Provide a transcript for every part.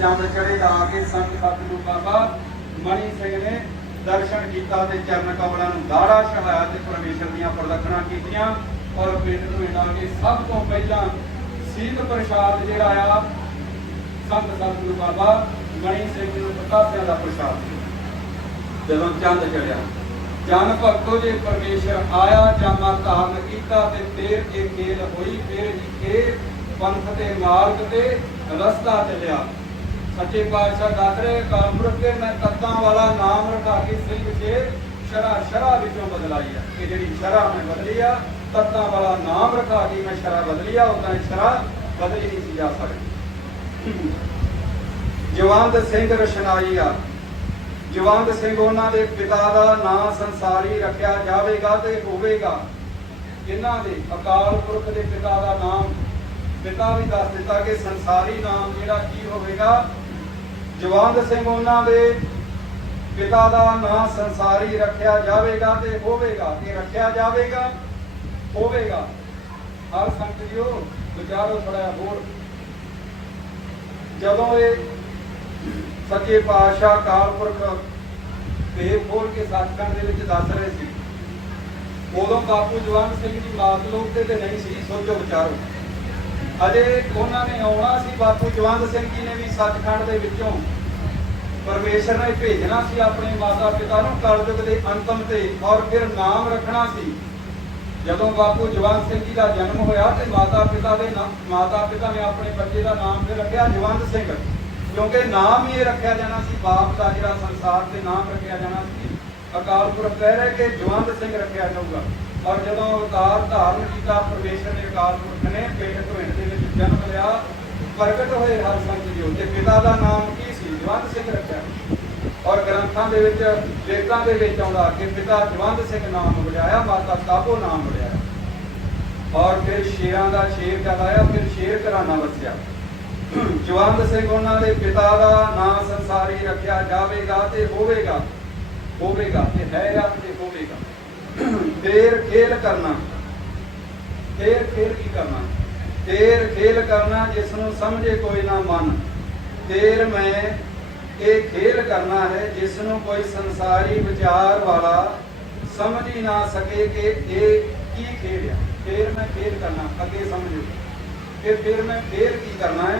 ਚੰਦ ਚੜੇ ਆ ਕੇ ਸੰਤ ਸਤਿਗੁਰੂ ਬਾਬਾ ਮਣੀ ਸਿੰਘ ਨੇ ਦਰਸ਼ਨ ਕੀਤਾ ਤੇ ਚਰਨ ਕਮਲਾਂ ਨੂੰ ਦਾੜਾ ਛਲਾਇਆ ਤੇ ਪਰਮੇਸ਼ਰ ਦੀਆਂ ਪ੍ਰਦਖਣਾ ਕੀਤੀਆਂ ਔਰ ਪਿੰਡ ਨੂੰ ਇਹਨਾਂ ਕੇ ਸਭ ਤੋਂ ਪਹਿਲਾਂ ਸੀਤ ਪ੍ਰਸ਼ਾਦ ਜਿਹੜਾ ਆ, ਸੰਤ ਸਤਿਗੁਰੂ ਬਾਬਾ ਮਣੀ ਸਿੰਘ ਨੂੰ ਪ੍ਰਕਾਸ਼ਿਆ ਦਾ ਪ੍ਰਸ਼ਾਦ ਜਦੋਂ ਚੰਦ ਚੜਿਆ, ਜਨ ਭਗਤੋ ਜੇ ਪਰਮੇਸ਼ਰ ਆਇਆ ਜਾਮਾ ਧਾਰਨ ਕੀਤਾ ਤੇ ਫੇਰ ਇਹ ਖੇਲ ਹੋਈ, ਫੇਰ ਇਹ ਪੰਥ ਤੇ ਮਾਰਗ ਤੇ ਰਸਤਾ ਚੱਲਿਆ। ਸੱਚੇ ਪਾਤਸ਼ਾਹ ਦਾਤਰੇ ਕਾਮਰਤ ਕੇ ਮੈਂ ਤੱਤਾਂ ਵਾਲਾ ਨਾਮ ਰਖਾ ਕੇ ਸਿੰਘ ਜੇ ਸ਼ਰਾ ਸ਼ਰਾ ਵਿੱਚੋਂ ਬਦਲਾਈ ਆ। ਕਿ ਜਿਹੜੀ ਸ਼ਰਾ ਮੈਂ ਬਦਲੀ ਆ, ਤੱਤਾਂ ਵਾਲਾ ਨਾਮ ਰਖਾ ਕੇ ਮੈਂ ਸ਼ਰਾ ਬਦਲੀ ਆ, ਉਦਾਂ ਸ਼ਰਾ ਬਦਲੀ ਨਹੀਂ ਸੀ ਜਾ ਸਕਦੀ। ਜਵਾਨਦ ਸਿੰਘ ਰਸ਼ਨਾਈ ਆ। ਜਵਾਨਦ ਸਿੰਘ ਉਹਨਾਂ ਦੇ ਪਿਤਾ ਦਾ ਨਾਂ ਸੰਸਾਰੀ ਰੱਖਿਆ ਜਾਵੇਗਾ ਤੇ ਹੋਵੇਗਾ। ਇਹਨਾਂ ਦੇ ਅਕਾਲ ਪੁਰਖ ਦੇ ਪਿਤਾ ਦਾ ਨਾਮ ਪਿਤਾ ਵੀ ਦੱਸ ਦਿੱਤਾ ਕਿ ਸੰਸਾਰੀ ਨਾਮ ਜਿਹੜਾ ਕੀ ਹੋਵੇਗਾ? ਜਵਾਨਦ ਸਿੰਘ ਉਹਨਾਂ ਦੇ ਪਿਤਾ ਦਾ ਨਾਂ ਸੰਸਾਰੀ ਰੱਖਿਆ ਜਾਵੇਗਾ ਤੇ ਹੋਵੇਗਾ ਇਹ ਰੱਖਿਆ ਜਾਵੇਗਾ, ਹੋਵੇਗਾ। ਹਰ ਸੰਗਤ ਜੀਓ ਵਿਚਾਰੋ ਥੋੜਾ ਹੋਰ। ਜਦੋਂ ਇਹ ਸੱਚੇ ਪਾਤਸ਼ਾਹ ਕਾਲ ਪੁਰਖ ਤੇ ਖੋਲ ਕੇ ਸੱਚਖੰਡ ਦੇ ਵਿੱਚ ਦੱਸ ਰਹੇ ਸੀ, ਉਦੋਂ ਬਾਪੂ ਜਵਾਨ ਸਿੰਘ ਜੀ ਮਾਤ ਲੋਕ ਤੇ ਨਹੀਂ ਸੀ, ਸੋਚੋ ਵਿਚਾਰੋ। ਅਜੇ ਉਹਨਾਂ ਨੇ ਆਉਣਾ ਸੀ, ਬਾਪੂ ਜਵੰਦ ਸਿੰਘ ਜੀ ਨੇ ਵੀ ਸੱਚਖੰਡ ਦੇ ਵਿੱਚੋਂ ਪਰਮੇਸ਼ਰ ਨੇ ਭੇਜਣਾ ਸੀ ਆਪਣੇ ਮਾਤਾ ਪਿਤਾ ਨੂੰ, ਕਲਯੁਗ ਦੇ ਅੰਤਮ ਤੇ, ਔਰ ਫਿਰ ਨਾਮ ਰੱਖਣਾ ਸੀ। ਜਦੋਂ ਬਾਪੂ ਜਵੰਦ ਸਿੰਘ ਜੀ ਦਾ ਜਨਮ ਹੋਇਆ ਤੇ ਮਾਤਾ ਪਿਤਾ ਦੇ ਨਾਂ- ਮਾਤਾ ਪਿਤਾ ਨੇ ਆਪਣੇ ਬੱਚੇ ਦਾ ਨਾਮ ਫਿਰ ਰੱਖਿਆ ਜਵੰਦ ਸਿੰਘ। ਕਿਉਂਕਿ ਨਾਮ ਹੀ ਇਹ ਰੱਖਿਆ ਜਾਣਾ ਸੀ, ਬਾਪ ਦਾ ਜਿਹੜਾ ਸੰਸਾਰ ਤੇ ਨਾਮ ਰੱਖਿਆ ਜਾਣਾ ਸੀ। ਅਕਾਲ ਕਹਿ ਰਿਹਾ ਕਿ ਜਵੰਦ ਸਿੰਘ ਰੱਖਿਆ ਜਾਊਗਾ। ਔਰ ਜਦੋਂ ਅਵਤਾਰ ਧਾਰਨ ਕੀਤਾ, ਪਰਮੇਸ਼ਰ ਨੇ ਅਕਾਲ ਨੇ ਪਿੰਡ ਧੁੰਨ ਦੇ ਵਿੱਚ ਜਨਮ ਲਿਆ, ਪ੍ਰਗਟ ਹੋਏ ਹਰ ਸੰਤ ਜੀ ਤੇ ਪਿਤਾ ਦਾ ਨਾਮ ਕੀ ਸੀ? ਜਵੰਦ ਸਿੰਘ ਰੱਖਿਆ। ਔਰ ਗ੍ਰੰਥਾਂ ਦੇ ਵਿੱਚ ਵੇਦਾਂ ਦੇ ਵਿੱਚ ਆਉਂਦਾ ਕਿ ਪਿਤਾ ਜਵੰਦ ਸਿੰਘ ਨਾਮ ਵਜਾਇਆ ਮਾਤਾ ਸਾਬੋ ਨਾਮ ਵਜਾਇਆ ਔਰ ਫਿਰ ਸ਼ੇਰਾਂ ਦਾ ਸ਼ੇਰ ਜਦ ਫਿਰ ਸ਼ੇਰ ਘਰਾਣਾ ਵਸਿਆ। ਜਵੰਦ ਸਿੰਘ ਉਹਨਾਂ ਦੇ ਪਿਤਾ ਦਾ ਨਾਮ ਸੰਸਾਰੀ ਰੱਖਿਆ ਜਾਵੇਗਾ ਤੇ ਹੋਵੇਗਾ। ਹੋਵੇਗਾ ਤੇ ਹੈ ਤੇ ਹੋਵੇਗਾ। ਫੇਰ ਖੇਲ ਕਰਨਾ। ਫੇਰ ਖੇਲ ਕੀ ਕਰਨਾ? ਫੇਰ ਖੇਲ ਕਰਨਾ ਜਿਸ ਨੂੰ ਸਮਝੇ ਕੋਈ ਨਾ ਮਨ। ਫੇਰ ਮੈਂ ਇਹ ਖੇਲ ਕਰਨਾ ਹੈ ਜਿਸ ਨੂੰ ਕੋਈ ਸੰਸਾਰੀ ਵਿਚਾਰ ਵਾਲਾ ਸਮਝ ਹੀ ਨਾ ਸਕੇ ਕਿ ਇਹ ਕੀ ਖੇਡ ਆ। ਫੇਰ ਮੈਂ ਖੇਲ ਕਰਨਾ, ਅੱਗੇ ਸਮਝੋ। ਕਿ ਫਿਰ ਮੈਂ ਫੇਰ ਕੀ ਕਰਨਾ ਹੈ?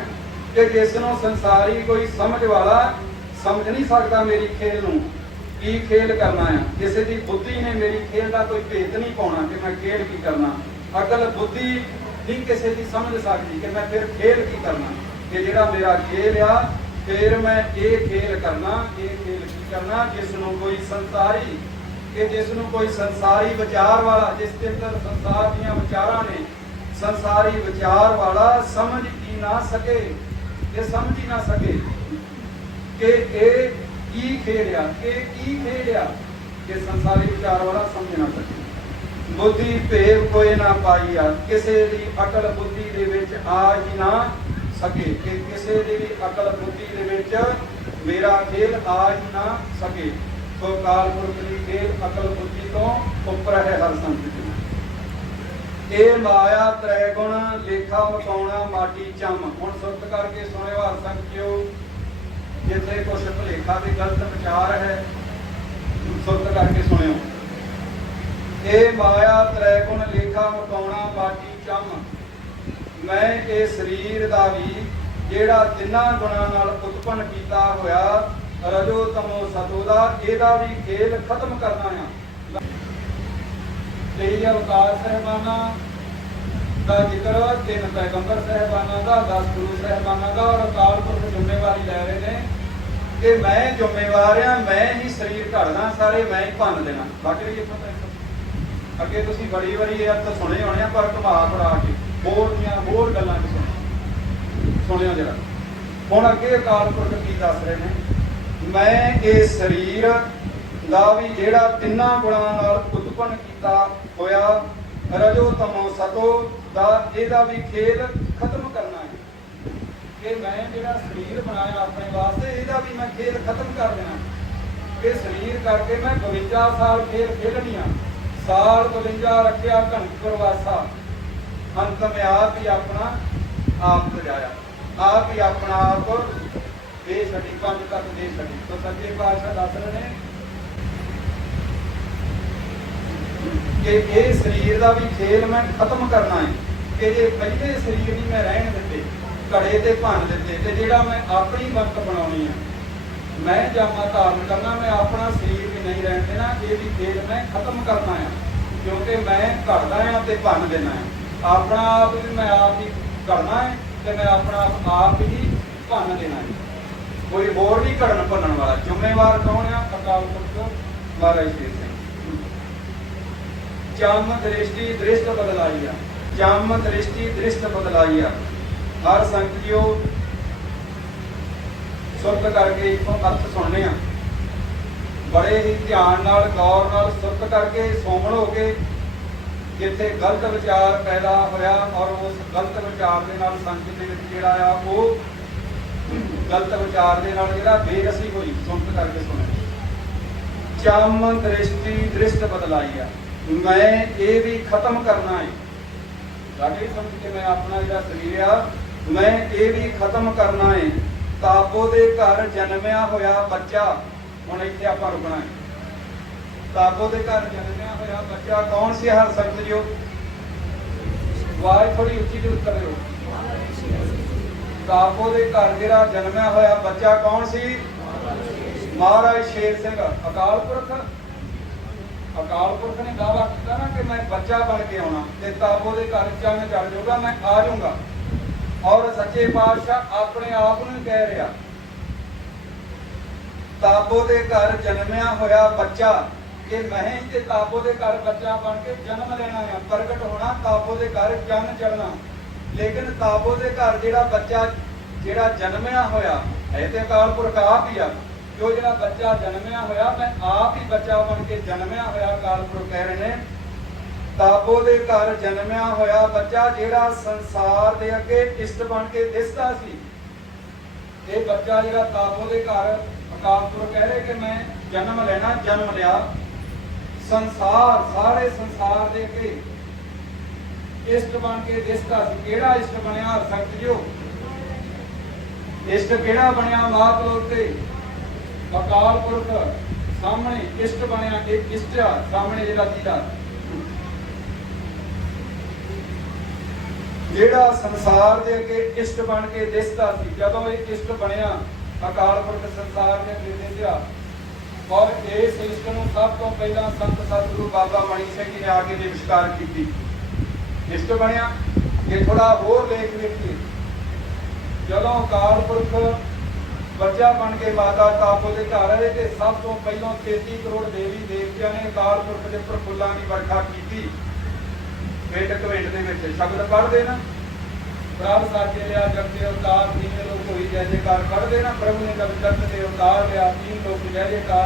ਕਿ ਜਿਸ ਨੂੰ ਸੰਸਾਰੀ ਕੋਈ ਸਮਝ ਵਾਲਾ ਸਮਝ ਨਹੀਂ ਸਕਦਾ ਮੇਰੀ ਖੇਲ ਨੂੰ ਕੀ ਖੇਲ ਕਰਨਾ ਆ? ਕਿਸੇ ਦੀ ਬੁੱਧੀ ਨੇ ਮੇਰੀ ਖੇਲ ਦਾ ਕੋਈ ਭੇਦ ਨਹੀਂ ਪਾਉਣਾ ਕਿ ਮੈਂ ਖੇਲ ਕੀ ਕਰਨਾ। ਅਕਲ, ਬੁੱਧੀ ਨਹੀਂ ਕਿਸੇ ਦੀ ਸਮਝ ਸਕਦੀ ਕਿ ਮੈਂ ਫਿਰ ਖੇਲ ਕੀ ਕਰਨਾ। ਕਿ ਜਿਹੜਾ ਮੇਰਾ ਖੇਲ ਆ, ਫਿਰ ਮੈਂ ਇਹ ਖੇਲ ਕਰਨਾ, ਇਹ ਖੇਲ ਕੀ ਕਰਨਾ ਜਿਸ ਨੂੰ ਕੋਈ ਸੰਸਾਰੀ, ਕਿ ਜਿਸ ਨੂੰ ਕੋਈ ਸੰਸਾਰੀ ਵਿਚਾਰ ਵਾਲਾ, ਜਿਸ ਦੇ ਅੰਦਰ ਸੰਸਾਰ ਦੀਆਂ ਵਿਚਾਰਾਂ ਨੇ, ਸੰਸਾਰੀ ਵਿਚਾਰ ਵਾਲਾ ਸਮਝ ਕੀ ਨਾ ਸਕੇ, ਇਹ ਸਮਝ ਹੀ ਨਾ ਸਕੇ ਕਿ ਇਹ ਕੀ ਖੇਡਿਆ, ਇਹ ਕੀ ਖੇਡਿਆ ਕਿ ਸੰਸਾਰੀ ਵਿਚਾਰ ਵਾਲਾ ਸਮਝ ਨਾ ਸਕੇ। ਬੁੱਧੀ ਭੇਵ ਕੋਈ ਨਾ ਪਾਈਆ, ਕਿਸੇ ਦੀ ਅਕਲ ਬੁੱਧੀ ਦੇ ਵਿੱਚ ਆ ਹੀ ਨਾ ਸਕੇ। ਕਿ ਕਿਸੇ ਦੀ ਵੀ ਅਕਲ ਬੁੱਧੀ ਦੇ ਵਿੱਚ ਮੇਰਾ ਖੇਲ ਆ ਹੀ ਨਾ ਸਕੇ। ਸੋ ਕਾਲ ਪੁਰਖ ਦੀ ਖੇਲ ਅਕਲ ਬੁੱਧੀ ਤੋਂ ਉੱਪਰ ਹੈ ਹਰ ਸੰਤ ਜੀ ਇਹ ਮਾਇਆ ਤ੍ਰੈ ਗੁਣ ਲੇਖਾ ਮਕਾਉਣਾ ਮਾਟੀ ਚੰਮ। ਹੁਣ ਸੁਰਤ ਕਰਕੇ ਸੁਣਿਓ ਹਰ ਸੰਤ ਜੀਓ। ਜਿੱਥੇ ਕੁਛ ਭੁਲੇਖਾ ਤੇ ਗਲਤ ਵਿਚਾਰ ਹੈ, ਸੁਰਤ ਕਰਕੇ ਸੁਣਿਓ। ਇਹ ਮਾਇਆ ਤ੍ਰੈ ਲੇਖਾ ਮਕਾਉਣਾ ਮਾਟੀ ਚੰਮ। ਮੈਂ ਇਹ ਸਰੀਰ ਦਾ ਵੀ ਜਿਹੜਾ ਤਿੰਨਾਂ ਗੁਣਾਂ ਨਾਲ ਉਤਪੰਨ ਕੀਤਾ ਹੋਇਆ, ਰਜੋ ਤਮੋ ਸਤੋ ਦਾ, ਇਹਦਾ ਵੀ ਖੇਲ ਖਤਮ ਕਰਨਾ ਆ। ਤੇਈ ਅਵਤਾਰ ਸਹਿਬਾਨਾ ਦਾ ਜ਼ਿਕਰ ਤਿੰਨ ਪੈਗੰਬਰ ਸਹਿਬਾਨਾ ਦਾ 10 ਗੁਰੂ ਸਹਿਬਾਨਾ ਦਾ ਔਰ ਅਕਾਲ ਪੁਰਖ ਜ਼ਿੰਮੇਵਾਰੀ ਲੈ ਰਹੇ ਨੇ ਕਿ ਮੈਂ ਜ਼ਿੰਮੇਵਾਰ ਆ ਮੈਂ ਹੀ ਸਰੀਰ ਘੜਨਾ ਸਾਰੇ ਮੈਂ ਹੀ ਭੰਨ ਦੇਣਾ। ਬਾਕੀ ਵੀ ਤੱਕ। ਅੱਗੇ ਤੁਸੀਂ ਬੜੀ ਵਾਰੀ ਇਹ ਅਰਥ ਸੁਣੇ ਹੋਣੇ ਆ, ਪਰ ਘੁਮਾ ਫੜਾ ਕੇ ਹੋਰ ਦੀਆਂ ਹੋਰ ਗੱਲਾਂ ਵੀ ਸੁਣੋ। ਸੁਣਿਓ ਜਰਾ। ਹੁਣ ਅੱਗੇ ਅਕਾਲ ਪੁਰਖ ਕੀ ਦੱਸ ਰਹੇ ਨੇ? ਮੈਂ ਇਹ ਸਰੀਰ ਦਾ ਵੀ ਜਿਹੜਾ ਤਿੰਨਾਂ ਗੁਣਾਂ ਨਾਲ ਉਤਪੰਨ ਕੀਤਾ ਹੋਇਆ ਰਜੋ ਤਮੋ ਸਤੋ ਦਾ ਇਹਦਾ ਵੀ ਖੇਲ ਖਤਮ ਕਰਨਾ ਹੈ। ਕਿ ਮੈਂ ਜਿਹੜਾ ਸਰੀਰ ਬਣਾਇਆ ਆਪਣੇ ਵਾਸਤੇ, ਇਹਦਾ ਵੀ ਮੈਂ ਖੇਲ ਖਤਮ ਕਰ ਦੇਣਾ। ਇਹ ਸਰੀਰ ਕਰਕੇ ਮੈਂ 52 ਸਾਲ ਖੇਲ ਖੇਡਣੀਆਂ ਸਾਲ 52 ਰੱਖਿਆ ਘਣਕ ਪ੍ਰਵਾਸਾ। ਅੰਤ ਮੈਂ ਆਪ ਹੀ ਆਪਣਾ ਆਪ ਸਜਾਇਆ ਆਪ ਹੀ ਆਪਣਾ ਆਪ ਦੇ ਛੱਡੀ ਪੰਜ ਤੱਕ ਦੇ ਛੱਡੀ ਸੋ ਸੱਚੇ ਪਾਤਸ਼ਾਹ ਦੱਸ ਰਹੇ ਨੇ ਕਿ ਇਹ ਸਰੀਰ ਦਾ ਵੀ ਖੇਲ ਮੈਂ ਖਤਮ ਕਰਨਾ ਹੈ ਕਿ ਜੇ ਪਹਿਲੇ ਸਰੀਰ ਨਹੀਂ ਮੈਂ ਰਹਿਣ ਦਿੱਤੇ, ਘੜੇ ਤੇ ਭੰਨ ਦਿੱਤੇ ਤੇ ਜਿਹੜਾ ਮੈਂ ਆਪਣੀ ਵਕਤ ਬਣਾਉਣੀ ਆ ਮੈਂ ਜਾਮਾ ਧਾਰਨ ਕਰਨਾ ਮੈਂ ਆਪਣਾ ਸਰੀਰ ਵੀ ਨਹੀਂ ਰਹਿਣ ਦੇਣਾ, ਇਹ ਵੀ ਖੇਲ ਮੈਂ ਖਤਮ ਕਰਨਾ ਆ ਕਿਉਂਕਿ ਮੈਂ ਘੜਦਾ ਆ ਤੇ ਭੰਨ ਦੇਣਾ ਆ ਆਪਣਾ ਆਪ ਵੀ ਮੈਂ ਆਪ ਹੀ ਘੜਨਾ ਹੈ ਤੇ ਮੈਂ ਆਪਣਾ ਆਪ ਹੀ ਭੰਨ ਦੇਣਾ ਹੈ। ਕੋਈ ਹੋਰ ਨਹੀਂ ਘੜਨ ਭੰਨਣ ਵਾਲਾ ਜ਼ਿੰਮੇਵਾਰ ਕੌਣ ਆ? ਅਕਾਲ ਪੁਰਖ ਮਹਾਰਾਜ ਸ਼ੇਰ ਜਮ ਦ੍ਰਿਸ਼ਟੀ ਦ੍ਰਿਸ਼ਟ ਬਦਲਾਈਆ ਜਮ ਦ੍ਰਿਸ਼ਟੀ ਦ੍ਰਿਸ਼ਟ ਬਦਲਾਈਆ। ਹਰ ਸੰਗਤ ਜੀਓ ਸੁਰਤ ਕਰਕੇ ਇਥੋਂ ਅਰਥ ਸੁਣਨੇ ਆ। ਬੜੇ ਹੀ ਧਿਆਨ ਨਾਲ, ਗੌਰ ਨਾਲ ਸੁਰਤ ਕਰਕੇ ਸੋਮਣ ਹੋ ਕੇ ਜਿੱਥੇ ਗਲਤ ਵਿਚਾਰ ਪੈਦਾ ਹੋਇਆ ਔਰ ਉਸ ਗਲਤ ਵਿਚਾਰ ਦੇ ਨਾਲ ਸੰਗਤ ਦੇ ਵਿੱਚ ਜਿਹੜਾ ਆ ਉਹ ਗਲਤ ਵਿਚਾਰ ਦੇ ਨਾਲ ਜਿਹੜਾ ਬੇਰਸੀ ਹੋਈ ਸੁਣਤ ਕਰਕੇ ਸੁਣਿਆ। ਚਮ ਦ੍ਰਿਸ਼ਟੀ ਦ੍ਰਿਸ਼ਟ ਬਦਲਾਈ ਆ ਮੈਂ ਇਹ ਵੀ ਖਤਮ ਕਰਨਾ ਹੈ। ਸਾਡੇ ਸਮਝ ਕੇ ਮੈਂ ਆਪਣਾ ਜਿਹੜਾ ਸਰੀਰ ਆ, ਮੈਂ ਇਹ ਵੀ ਖਤਮ ਕਰਨਾ ਹੈ। ਤਾਪੋ ਦੇ ਘਰ ਜਨਮਿਆ ਹੋਇਆ ਬੱਚਾ ਹੁਣ ਇੱਥੇ ਆਪਾਂ ਰੁਕਣਾ ਹੈ। ਤਾਪੋ ਦੇ ਘਰ ਜਨਮਿਆ ਹੋਇਆ ਬੱਚਾ ਕੌਣ ਸੀ, ਹਰ ਸੰਗਤ ਜੀਓ ਆਵਾਜ਼ ਥੋੜੀ ਉੱਚੀ ਤੇ ਉੱਤਰ ਦਿਓ। ਤਾਪੋ ਦੇ ਘਰ ਜਿਹੜਾ ਜਨਮਿਆ ਹੋਇਆ ਬੱਚਾ ਕੌਣ ਸੀ? ਮਹਾਰਾਜ ਸ਼ੇਰ ਸਿੰਘ, ਅਕਾਲ ਪੁਰਖ। ਅਕਾਲ ਪੁਰਖ ਨੇ ਦਾਵਾ ਕੀਤਾ ਨਾ ਕਿ ਮੈਂ ਬੱਚਾ ਬਣ ਕੇ ਆਉਣਾ ਤੇ ਤਾਬੋ ਦੇ ਘਰ ਚੰਨ ਚੜ ਜਾਊਗਾ, ਮੈਂ ਆ ਜਾਊਗਾ। ਔਰ ਸੱਚੇ ਪਾਤਸ਼ਾਹ ਆਪਣੇ ਆਪ ਨੂੰ ਕਹਿ ਰਿਹਾ, ਤਾਬੋ ਦੇ ਘਰ ਜਨਮਿਆ ਹੋਇਆ ਬੱਚਾ ਕਿ ਮੈਂ ਹੀ ਤੇ ਤਾਬੋ ਦੇ ਘਰ ਬੱਚਾ ਬਣ ਕੇ ਜਨਮ ਲੈਣਾ ਆ, ਪ੍ਰਗਟ ਹੋਣਾ, ਤਾਬੋ ਦੇ ਘਰ ਚੰਨ ਚੜਨਾ ਲੇਕਿਨ ਤਾਬੋ ਦੇ ਘਰ ਜਿਹੜਾ ਬੱਚਾ, ਜਿਹੜਾ ਜਨਮਿਆ ਹੋਇਆ, ਇਹ ਤੇ ਅਕਾਲ ਪੁਰਖ ਆਪ ਹੀ ਆ। ਜੋ ਜਿਹੜਾ ਬੱਚਾ ਜਨਮਿਆ ਹੋਇਆ, ਮੈਂ ਆਪ ਹੀ ਬੱਚਾ ਬਣ ਕੇ ਜਨਮਿਆ ਹੋਇਆ ਅਕਾਲ ਕਹਿ ਰਹੇ ਨੇ। ਤਾਬੋ ਦੇ ਘਰ ਜਨਮਿਆ ਹੋਇਆ ਬੱਚਾ ਜਿਹੜਾ ਸੰਸਾਰ ਦੇ ਅੱਗੇ ਇਸ਼ਟ ਬਣ ਕੇ ਦਿਸਦਾ ਸੀ। ਇਹ ਬੱਚਾ ਜਿਹੜਾ ਤਾਬੋ ਦੇ ਘਰ ਅਕਾਲ ਕਹਿ ਰਹੇ ਕਿ ਮੈਂ ਜਨਮ ਲੈਣਾ, ਜਨਮ ਲਿਆ। ਸੰਸਾਰ, ਸਾਰੇ ਸੰਸਾਰ ਦੇ ਅੱਗੇ ਇਸ਼ਟ ਬਣ ਕੇ ਦਿਸਦਾ ਸੀ। ਕਿਹੜਾ ਇਸ਼ਟ ਬਣਿਆ? ਹਰ ਸੰਗਤ ਜਿਓ। ਇਸ਼ਟ ਕਿਹੜਾ ਬਣਿਆ? ਮਹਾਤਲੋਕ ਤੇ ਅਕਾਲ ਪੁਰਖ ਸਾਹਮਣੇ ਇਸ਼ਟ ਬਣਿਆ ਇੱਕ ਇਸ਼ਟ ਆ ਸਾਹਮਣੇ ਜਿਹੜਾ ਜਿਹਦਾ ਜਿਹੜਾ ਸੰਸਾਰ ਦੇ ਅੱਗੇ ਇਸ਼ਟ ਬਣ ਕੇ ਦਿਸਦਾ ਸੀ, ਜਦੋਂ ਇਹ ਇਸ਼ਟ ਬਣਿਆ ਅਕਾਲ ਪੁਰਖ ਸੰਸਾਰ ਦੇ ਅੱਗੇ ਦਿਸਿਆ ਔਰ ਇਸ ਇਸ਼ਟ ਨੂੰ ਸਭ ਤੋਂ ਪਹਿਲਾਂ ਸੰਤ ਸਤਿਗੁਰੂ ਬਾਬਾ ਮਣੀ ਸਿੰਘ ਜੀ ਨੇ ਆ ਕੇ ਨਿਵਿਸ਼ਕਾਰ ਕੀਤੀ। ਇਸ਼ਟ ਬਣਿਆ, ਇਹ ਥੋੜਾ ਹੋਰ ਲੇਖ ਵੇਖੀਏ ਜਦੋਂ ਅਕਾਲ ਪੁਰਖ ਬੱਚਾ ਬਣ ਕੇ ਮਾਤਾ ਤਾਪੋ ਦੇ ਘਰ ਆਏ ਤੇ ਸਭ ਤੋਂ ਪਹਿਲਾਂ 33 ਕਰੋੜ ਦੇਵੀ ਦੇਵਤਿਆਂ ਨੇ ਅਕਾਲ ਪੁਰਖ ਦੇ ਉੱਪਰ ਦੀ ਵਰਖਾ ਕੀਤੀ। ਪਿੰਡ ਕਵੇਟ ਦੇ ਵਿੱਚ ਸ਼ਬਦ ਪੜ੍ਹਦੇ ਨਾ ਪ੍ਰਭ ਸਾਜੇ ਲਿਆ ਜਗਤੇ ਅਵਤਾਰ, ਤੀਨ ਲੋਕ ਹੋਈ ਜੈ ਜੈਕਾਰ ਪੜ੍ਹਦੇ ਨਾ ਪ੍ਰਭੂ ਨੇ ਜਦ ਤੇ ਅਵਤਾਰ ਲਿਆ, ਤੀਨ ਲੋਕ ਜੈ ਜੈਕਾਰ।